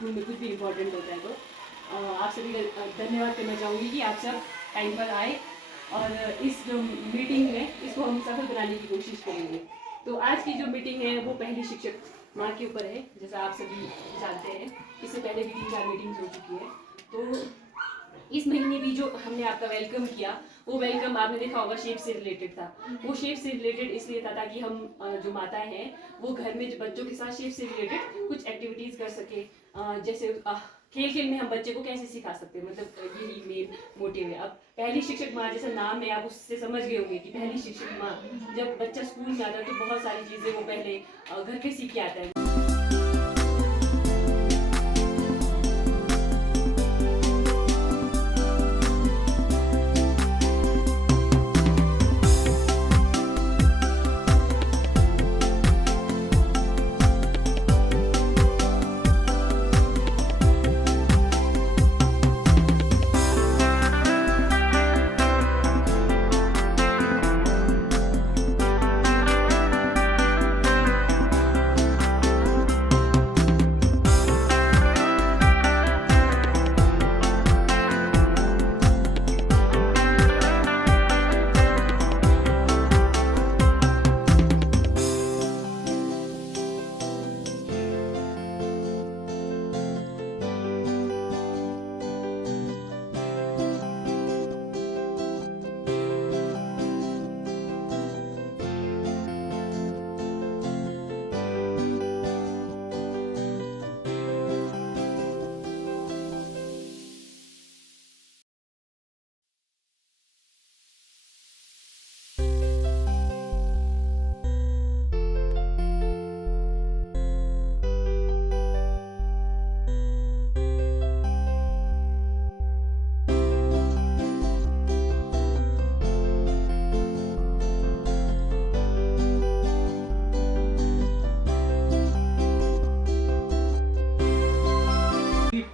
School में कुछ भी इम्पोर्टेंट होता है तो आप सभी का धन्यवाद करना चाहूँगी कि आप सब टाइम पर आए और इस जो मीटिंग है इसको हम सफल बनाने की कोशिश करेंगे। तो आज की जो मीटिंग है वो पहली शिक्षक माह के ऊपर है, जैसा आप सभी जानते हैं। इससे पहले भी 3-4 मीटिंग्स हो चुकी है। तो इस महीने भी जो हमने आपका वेलकम किया वो वेलकम आपने देखा होगा शेप से रिलेटेड था। वो शेप से रिलेटेड इसलिए था ताकि हम जो माताएं हैं वो घर में बच्चों के साथ शेप से रिलेटेड कुछ एक्टिविटीज़ कर सके। जैसे खेल खेल में हम बच्चे को कैसे सिखा सकते हैं, मतलब यही मेन मोटिव है। अब पहली शिक्षक माँ जैसा नाम है, आप उससे समझ गए होंगे कि पहली शिक्षक माँ, जब बच्चा स्कूल में आता है तो बहुत सारी चीज़ें वो पहले घर के सीख के आता है।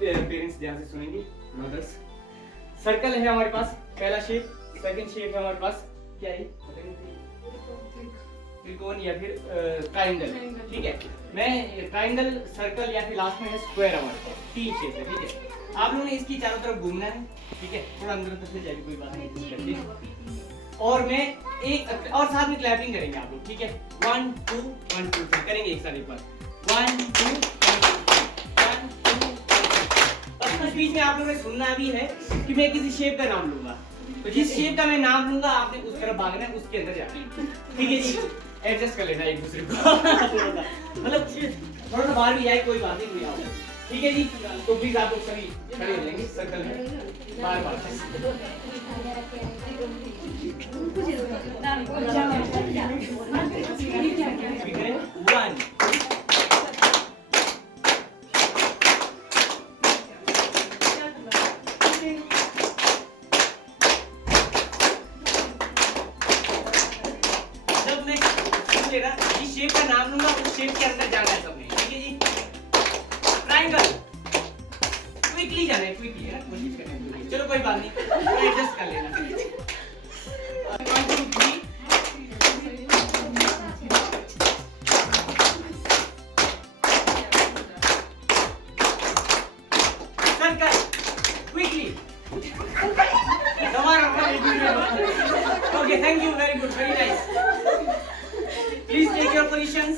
पेरेंट्स ध्यान से सुनेंगे, मदर्स। सर्कल है हमारे पास पहला शेप, सेकंड शेप है हमारे पास क्या है, त्रिकोण या फिर ट्रायंगल। ठीक है, मैं ट्रायंगल, सर्कल या फिर लास्ट में है स्क्वायर। हमारे पास 3 शेप है। ठीक है, आप लोगों ने इसकी चारों तरफ घूमना है। ठीक है, थोड़ा अंदर तक से जाएगी, कोई बात नहीं। और मैं एक और साथ में क्लैपिंग करेंगे आप लोग। ठीक है, 1 2 1 2 3 करेंगे एक साथ एक बार। 1 2 1 2 बस बीच में आप लोगों ने सुनना भी है कि मैं किसी शेप का नाम लूंगा, तो जिस शेप का मैं नाम लूंगा आपने उस तरफ भागना है, उसके अंदर जाना। ठीक है जी, एडजस्ट कर लेना एक दूसरे को मतलब थोड़ा सा बाहर भी आए कोई बात नहीं, कोई आओ। ठीक है जी, तो प्लीज आप लोग सभी खड़े हो जाएंगे सर्कल में बार बार। वन जिस शेप का नाम लूंगा उस शेप के अंदर जाना है सबने। ठीक है जी, ट्रायंगल क्विकली जाना है, क्विकली है ना, कोशिश करना है। चलो कोई बात नहीं, एडजस्ट कर लेना। 1 2 3 circle quickly. Okay, thank you, very good, very nice. Please take your positions.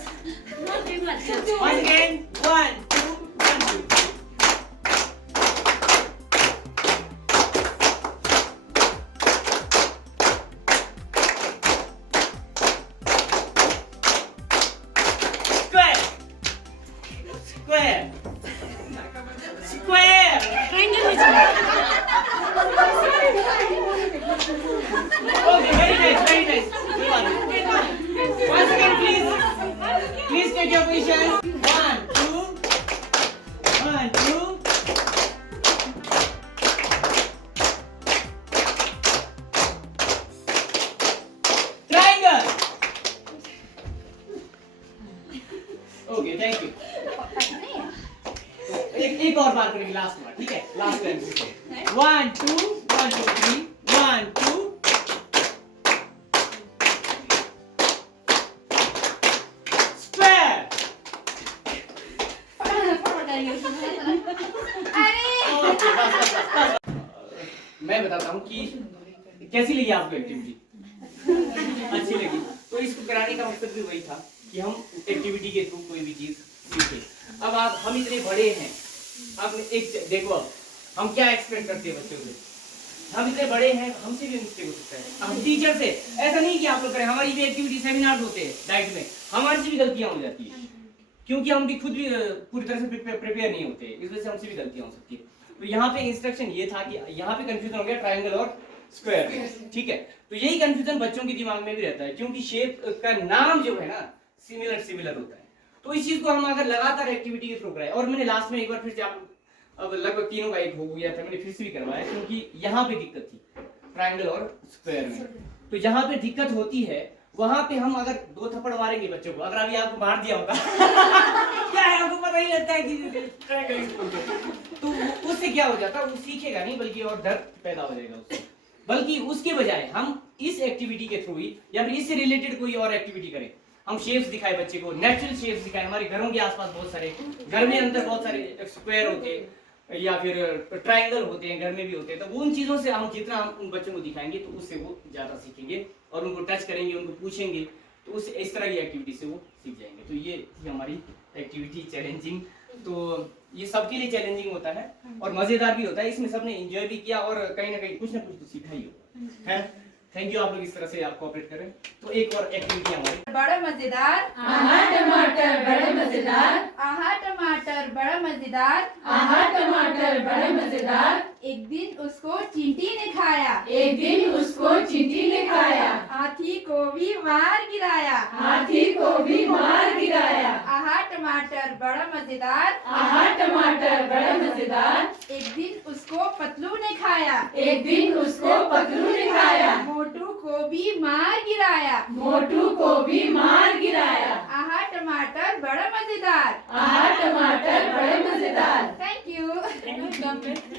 Once again, 1 2 1 2. Square. Square. Square. Okay, very nice, very nice. Once again, please take your position. 1 2 1 2. Triangle. Okay, thank you. एक और बार करेंगे, last बार। ठीक है, last time. 1 2 1 2 3 1 2 square. मैं बताता हूँ कि कैसी लगी आपको एक्टिविटी। अच्छी लगी तो इसको कराने का मकसद भी वही था कि हम एक्टिविटी के थ्रू कोई भी चीज सीखें। अब आप हम इतने बड़े हैं, अब एक देखो अब हम क्या एक्सपेक्ट करते हैं बच्चों से। हम इतने बड़े हैं, हमसे भी मिस्टेक हो सकता है। हम टीचर से ऐसा नहीं कि आप लोग करें, हमारी भी एक्टिविटी सेमिनार होते हैं डाइट में, हमारी से भी गलतियां हो जाती है क्योंकि हम भी खुद भी पूरी तरह से प्रिपेयर नहीं होते, इस वजह से हमसे भी गलतियां हो सकती है। तो यहाँ पे इंस्ट्रक्शन ये था कि यहाँ पे कंफ्यूजन हो गया ट्रायंगल और स्क्वायर, ठीक है। तो यही कंफ्यूजन बच्चों के दिमाग में भी रहता है क्योंकि शेप का नाम जो है ना सिमिलर होता है। तो इस चीज को हम अगर लगातार एक्टिविटी के थ्रू कराए, और मैंने लास्ट में एक बार फिर से आप अब लगभग तीनों का एक हो गया था, मैंने फिर से भी करवाया क्योंकि यहाँ पे दिक्कत थी ट्रायंगल और स्क्वायर में। तो यहाँ पे दिक्कत होती है वहां पे हम अगर 2 थप्पड़ मारेंगे बच्चों को, अगर अभी आपको मार दिया होगा क्या है आपको पता ही लगता है कि तो उससे क्या हो जाता है, वो सीखेगा नहीं बल्कि और डर पैदा हो जाएगा उससे। बल्कि उसके बजाय हम इस एक्टिविटी के थ्रू ही या फिर इससे रिलेटेड कोई और एक्टिविटी करें। हम शेप्स दिखाए बच्चे को, नेचुरल शेप्स दिखाए। हमारे घरों के आसपास बहुत सारे, घर में अंदर बहुत सारे स्क्वायर होते हैं या फिर ट्रायंगल होते हैं, घर में भी होते हैं। तो उन चीजों से हम जितना हम उन बच्चों को दिखाएंगे तो उससे वो ज्यादा सीखेंगे और उनको टच करेंगे, उनको पूछेंगे तो उस इस तरह की एक्टिविटी से वो सीख जाएंगे। तो ये थी हमारी एक्टिविटी चैलेंजिंग। तो ये सबके लिए चैलेंजिंग होता है और मजेदार भी होता है, इसमें सबने एंजॉय भी किया और कहीं ना कुछ तो सीखा ही होगा, है। थैंक यू, आप लोग इस तरह से आप कोऑपरेट करें। तो एक और एक्टिविटी हमारी बड़ा मजेदार, आहा टमाटर बड़ा मजेदार, आहा टमाटर बड़ा मजेदार, आहा टमाटर बड़ा मजेदार। एक दिन उसको चींटी ने खाया, एक दिन उसको चींटी ने खाया, हाथी को भी मार गिराया, हाथी को भी मार गिराया। आहा टमाटर बड़ा मजेदार, आहा टमाटर बड़ा मजेदार। एक दिन उसको पतलू ने खाया, एक दिन उसको पतलू ने खाया, मोटू को भी मार गिराया, मोटू को भी मार गिराया। आहा टमाटर बड़ा मजेदार। आहा टमाटर बड़े मजेदार। Thank you.